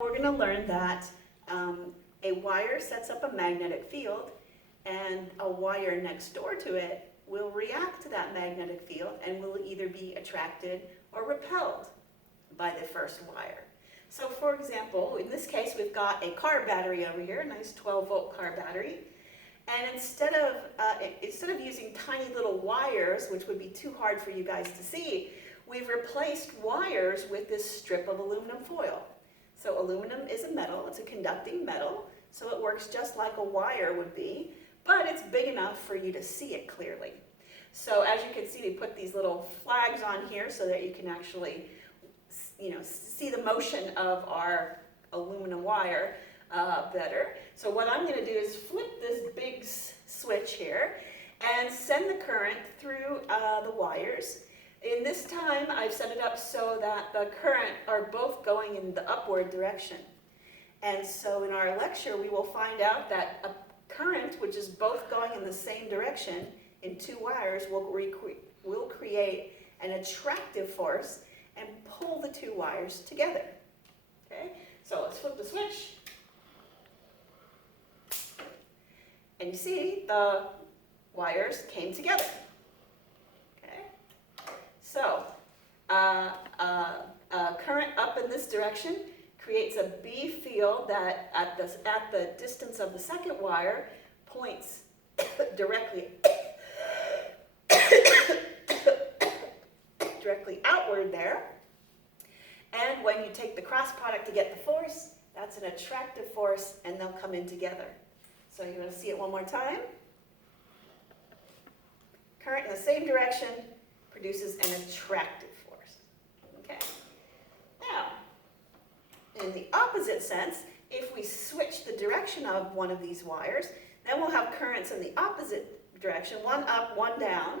We're going to learn that a wire sets up a magnetic field, and a wire next door to it will react to that magnetic field and will either be attracted or repelled by the first wire. So for example, in this case we've got a car battery over here, a nice 12-volt car battery, and instead of using tiny little wires, which would be too hard for you guys to see, we've replaced wires with this strip of aluminum foil. So aluminum is a metal, it's a conducting metal, so it works just like a wire would be, but it's big enough for you to see it clearly. So as you can see, we put these little flags on here so that you can actually, see the motion of our aluminum wire better. So what I'm going to do is flip this big switch here and send the current through the wires. In this time, I've set it up so that the current are both going in the upward direction. And so in our lecture, we will find out that a current, which is both going in the same direction in two wires, will create an attractive force and pull the two wires together. Okay? So let's flip the switch. And you see the wires came together. So, current up in this direction creates a B field that at the distance of the second wire points directly outward there. And when you take the cross product to get the force, that's an attractive force, and they'll come in together. So you want to see it one more time? Current in the same direction produces an attractive force. Okay. Now, in the opposite sense, if we switch the direction of one of these wires, then we'll have currents in the opposite direction, one up, one down,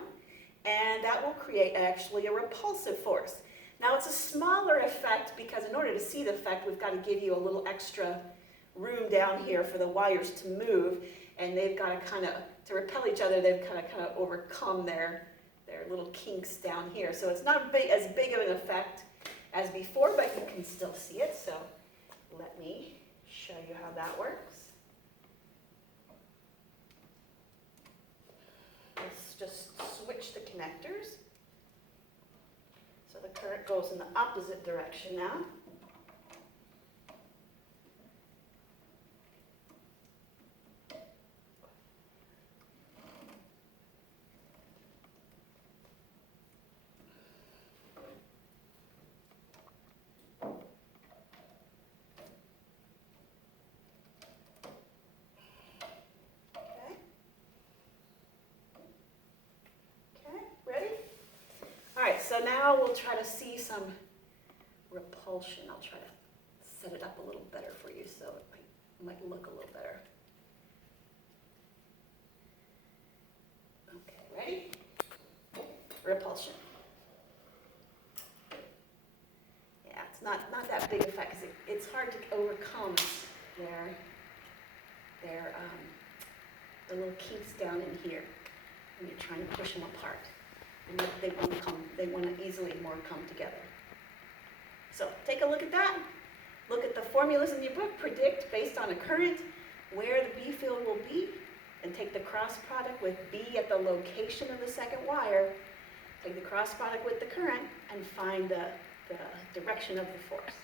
and that will create actually a repulsive force. Now it's a smaller effect because in order to see the effect, we've got to give you a little extra room down here for the wires to move, and they've got to to repel each other, they've kind of overcome their little kinks down here. So it's not as big of an effect as before, but you can still see it. So let me show you how that works. Let's just switch the connectors. So the current goes in the opposite direction now. So now we'll try to see some repulsion. I'll try to set it up a little better for you so it might look a little better. Okay, ready? Repulsion. Yeah, it's not that big effect because it's hard to overcome the little kinks down in here when you're trying to push them apart. And they want to easily more come together. So take a look at that. Look at the formulas in your book. Predict based on a current where the B field will be, and take the cross product with B at the location of the second wire. Take the cross product with the current and find the direction of the force.